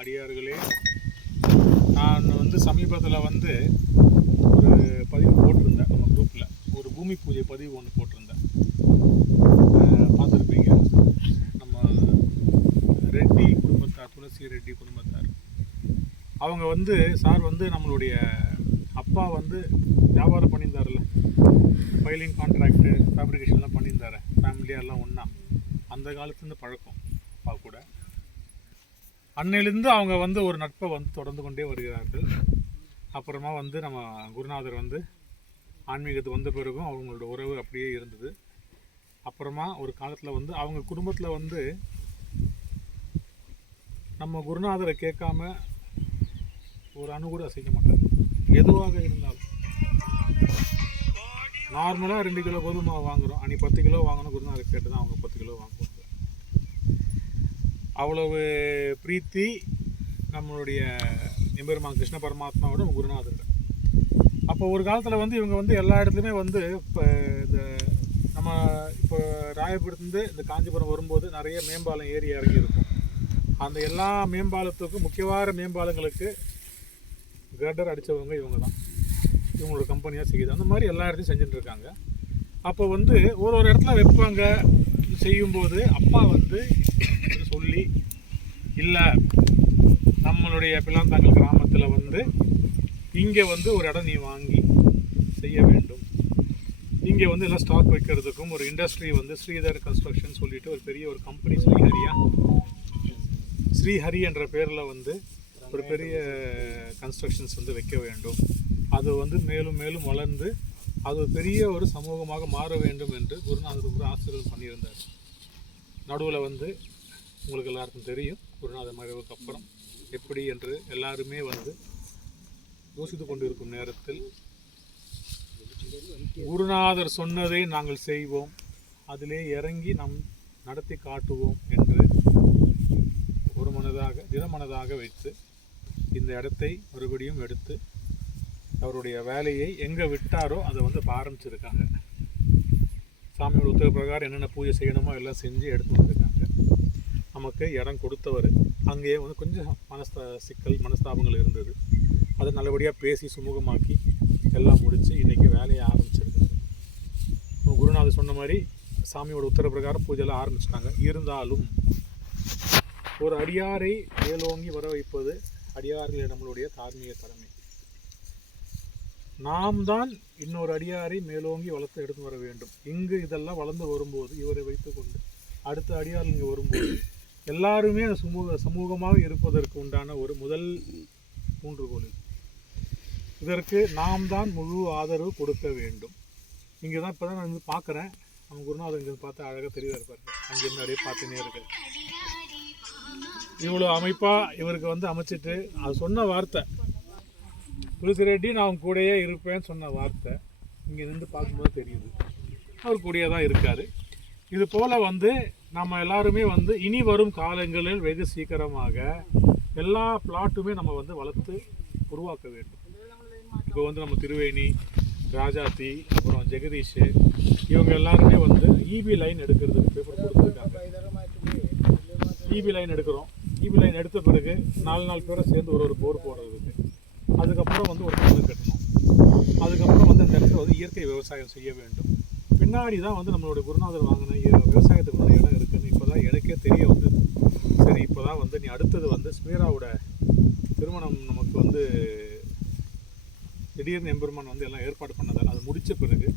அடியார்களே, நான் சமீபத்தில் ஒரு பதிவு போட்டிருந்தேன். நம்ம குரூப்பில் ஒரு பூமி பூஜை பதிவு ஒன்று போட்டிருந்தேன். பார்த்துருப்பீங்க. நம்ம ரெட்டி குடும்பத்தார், துளசி ரெட்டி குடும்பத்தார், அவங்க சார் நம்மளுடைய அப்பா வியாபாரம் பண்ணியிருந்தார்ல, ஃபைலிங் கான்ட்ராக்டு ஃபேப்ரிகேஷன்லாம் பண்ணியிருந்தார். ஃபேமிலியாக எல்லாம் ஒன்றா அந்த காலத்துலேருந்து பழக்கம் அப்பா கூட. அன்னையிலேருந்து அவங்க ஒரு நட்பை தொடர்ந்து கொண்டே வருகிறார்கள். அப்புறமா நம்ம குருநாதர் ஆன்மீகத்துக்கு வந்த பிறகும் அவங்களோட உறவு அப்படியே இருந்தது. அப்புறமா ஒரு காலத்தில் அவங்க குடும்பத்தில் நம்ம குருநாதரை கேட்காம ஒரு அணு கூட அசைக்க மாட்டார். எதுவாக இருந்தாலும் நார்மலாக 2 கிலோ கோதுமை வாங்குகிறோம், அன்றைக்கி 10 கிலோ வாங்கணும். குருநாதர் கேட்டு தான் அவங்க 10 கிலோ வாங்குவாங்க. அவ்வளவு பிரீத்தி நம்மளுடைய எம்பெருமான் கிருஷ்ண பரமாத்மாவோட குருநாதர்கள். அப்போ ஒரு காலத்தில் இவங்க எல்லா இடத்துலையுமே இப்போ நம்ம இப்போ ராயபுரத்துலேருந்து இந்த காஞ்சிபுரம் வரும்போது நிறைய மேம்பாலம் ஏறி இறங்கி இருக்கும். அந்த எல்லா மேம்பாலத்துக்கும் முக்கியமான மேம்பாலங்களுக்கு கிரடர் அடித்தவங்க இவங்க தான். இவங்களோட கம்பெனியாக செய்யுது. அந்த மாதிரி எல்லா இடத்தையும் செஞ்சுட்டுருக்காங்க. அப்போ ஒரு இடத்துல வைப்பாங்க. செய்யும்போது அப்பா சொல்லி, இல்லை நம்மளுடைய பிள்ளாந்தாங்கல் கிராமத்தில் இங்கே ஒரு இடம் நீ வாங்கி செய்ய வேண்டும். இங்கே எல்லாம் ஸ்டாக் வைக்கிறதுக்கும் ஒரு இண்டஸ்ட்ரி ஸ்ரீதர் கன்ஸ்ட்ரக்ஷன் சொல்லிட்டு ஒரு பெரிய ஒரு கம்பெனி ஸ்ரீஹரி என்ற பேரில் ஒரு பெரிய கன்ஸ்ட்ரக்ஷன்ஸ் வைக்க வேண்டும். அது மேலும் மேலும் வளர்ந்து அது பெரிய ஒரு சமூகமாக மாற வேண்டும் என்று குருநாதர் ஒரு ஆசிரியர் பண்ணியிருந்தார். நடுவில் உங்களுக்கு எல்லாருக்கும் தெரியும், குருநாதர் மறைவுக்கு அப்புறம் எப்படி என்று எல்லாருமே யோசித்து கொண்டிருக்கும் நேரத்தில் குருநாதர் சொன்னதை நாங்கள் செய்வோம், அதிலே இறங்கி நாம் நடத்தி காட்டுவோம் என்று ஒரு மனதாக தினமனதாக வைத்து இந்த இடத்தை மறுபடியும் எடுத்து அவருடைய வேலையை எங்கே விட்டாரோ அதை ஆரம்பிச்சிருக்காங்க. சாமியோட உத்தரவு பிரகாரம் என்னென்ன பூஜை செய்யணுமோ எல்லாம் செஞ்சு எடுத்து வந்திருக்காங்க. நமக்கு இடம் கொடுத்தவர் அங்கேயே கொஞ்சம் மனஸ்தாபங்கள் இருந்தது. அதை நல்லபடியாக பேசி சுமூகமாக்கி எல்லாம் முடித்து இன்றைக்கி வேலையை ஆரம்பிச்சிருக்காரு. குருநாதர் சொன்ன மாதிரி சாமியோட உத்தரவு பிரகாரம் பூஜையெல்லாம் ஆரம்பிச்சிட்டாங்க. இருந்தாலும் ஒரு அடியாரை மேலோங்கி வர வைப்பது அடியார்கள் நம்மளுடைய தார்மீக கடமை. நாம் தான் இன்னொரு அடியாரை மேலோங்கி வளர்த்து எடுத்து வர வேண்டும். இங்கு இதெல்லாம் வளர்ந்து வரும்போது இவரை வைத்துக்கொண்டு அடுத்த அடியார் இங்கே வரும்போது எல்லாருமே சமூகமாக இருப்பதற்கு உண்டான ஒரு முதல் ஊன்றுகோல். இதற்கு நாம் தான் முழு ஆதரவு கொடுக்க வேண்டும். இங்கே தான் இப்போ தான் நான் பார்க்குறேன். நம்ம குருநாதர் இங்கே பார்த்து அழகாக தெளிவாக இருப்பார். அங்கேருந்து அப்படியே பார்த்துனே இருக்கு. இவ்வளோ அமைப்பாக இவருக்கு அமைச்சிட்டு அது சொன்ன வார்த்தை, துளசி ரெட்டி நான் கூடயே இருப்பேன்னு சொன்ன வார்த்தை இங்கே நின்று பார்க்கும்போது தெரியுது. அவர் கூடயே தான் இருக்கார். இது போல் நம்ம எல்லாருமே இனி வரும் காலங்களில் வெகு சீக்கிரமாக எல்லா பிளாட்டுமே நம்ம வளர்த்து உருவாக்க வேண்டும். இப்போ நம்ம திருவேணி, ராஜாத்தி, அப்புறம் ஜெகதீஷ், இவங்க எல்லாருமே இபி லைன் எடுக்கிறதுக்கு பேப்பர் கொடுத்துருக்காங்க. இபி லைன் எடுக்கிறோம். இபி லைன் எடுத்த பிறகு 4 பேரை சேர்ந்து ஒரு போர் போடுறதுக்கு, அதுக்கப்புறம் ஒரு கிணறு கட்டணும். அதுக்கப்புறம் அந்த இடத்துல இயற்கை விவசாயம் செய்ய வேண்டும். பின்னாடி தான் நம்மளோட குருநாதர் வாங்கின விவசாயத்துக்கு இடம் இருக்குதுன்னு இப்போ தான் எனக்கே தெரிய வந்தது. சரி, இப்போ தான் நீ அடுத்தது ஸ்மீராவோட திருமணம் நமக்கு திடீர்னு எம்பெருமான் எல்லாம் ஏற்பாடு பண்ணதால் அது முடித்த பிறகு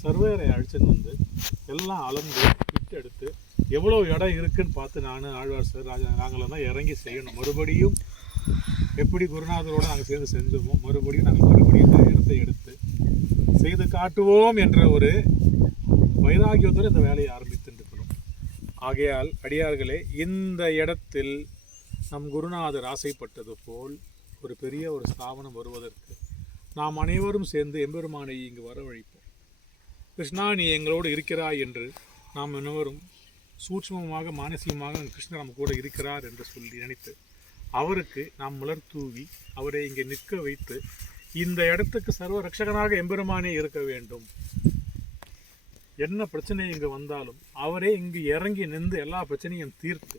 சர்வேரை அழிச்சுன்னு எல்லாம் அளந்து விட்டு எடுத்து எவ்வளோ இடம் இருக்குதுன்னு பார்த்து நான், ஆழ்வார் சார், ராஜா நாங்களாம் தான் இறங்கி செய்யணும். மறுபடியும் எப்படி குருநாதரோடு நாங்கள் சேர்ந்து செஞ்சோமோ மறுபடியும் இந்த இடத்தை எடுத்து செய்து காட்டுவோம் என்ற ஒரு வைராகியத்தோடு இந்த வேலையை ஆரம்பித்துருக்கணும். ஆகையால் அடியார்களே, இந்த இடத்தில் நம் குருநாதர் ஆசைப்பட்டது போல் ஒரு பெரிய ஒரு ஸ்தாபனம் வருவதற்கு நாம் அனைவரும் சேர்ந்து எம்பெருமானை இங்கு வரவழைப்போம். கிருஷ்ணா, நீ எங்களோடு இருக்கிறாய் என்று நாம் அனைவரும் சூட்சமமாக மானசீகமாக கிருஷ்ணர் நம்ம கூட இருக்கிறார் என்று சொல்லி நினைத்து அவருக்கு நாம் மலர் தூவி அவரை இங்கே நிற்க வைத்து இந்த இடத்துக்கு சர்வ ரட்சகனாக எம்பெருமானே இருக்க வேண்டும். என்ன பிரச்சனை இங்கே வந்தாலும் அவரே இங்கு இறங்கி நின்று எல்லா பிரச்சனையும் தீர்த்து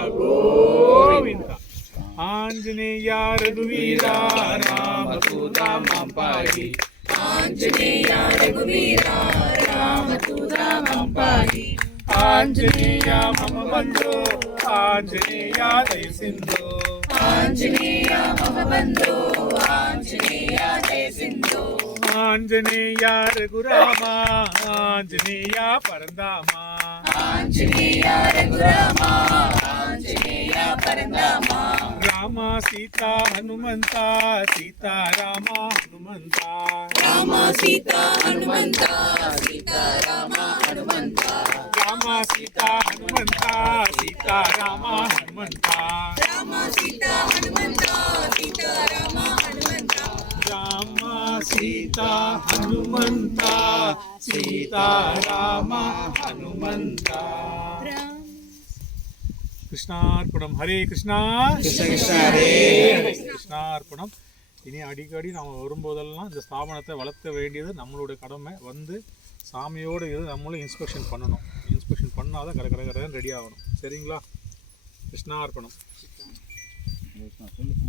ஆஞ்சநேயா ரகுவீரா ராமதூதா மாம் பாஹி ஆஞ்சநேயா ரகுவீரா ராமதூதா மாம் பாஹி ஆஞ்சநேயா மம பந்தோ ஆஞ்சநேயா தய சிந்தோ ஆஞ்சநேயா மம பந்தோ ஆஞ்சநேயா தய சிந்தோ ஆஞ்சநேயா ரகுராமா ஆஞ்சநேயா பரந்தாமா ஆஞ்சநேயா ரகுராமா ஆஞ்சநேயா பரந்தாமா ராமா சீதா ஹனுமந்தா சீதா ராமா ஹனுமந்தா ராமா சீதா ஹனுமந்தா சீதா ராமா ஹனுமந்தா ராமா சீதா ஹனுமந்தா சீதா ராமா ஹனுமந்தா ராமா சீதா ஹனுமந்தா சீதா ராமா ஹனுமந்தா ராமா சீதா ஹனுமந்தா சீதா ராமா ஹனுமந்தா கிருஷ்ணார்ப்பணம். ஹரே கிருஷ்ணா கிருஷ்ண கிருஷ்ண ஹரே கிருஷ்ணார்ப்பணம். இனி அடிக்கடி நாம் வரும்போதெல்லாம் இந்த ஸ்தாபனத்தை வளர்த்த வேண்டியது நம்மளுடைய கடமை. வந்து சாமியோடு இருந்து நம்மளும் இன்ஸ்பெக்ஷன் பண்ணணும். இன்ஸ்பெக்ஷன் பண்ணால் தான் கடற்கரை ரெடி ஆகணும். சரிங்களா? கிருஷ்ணார்ப்பணம்.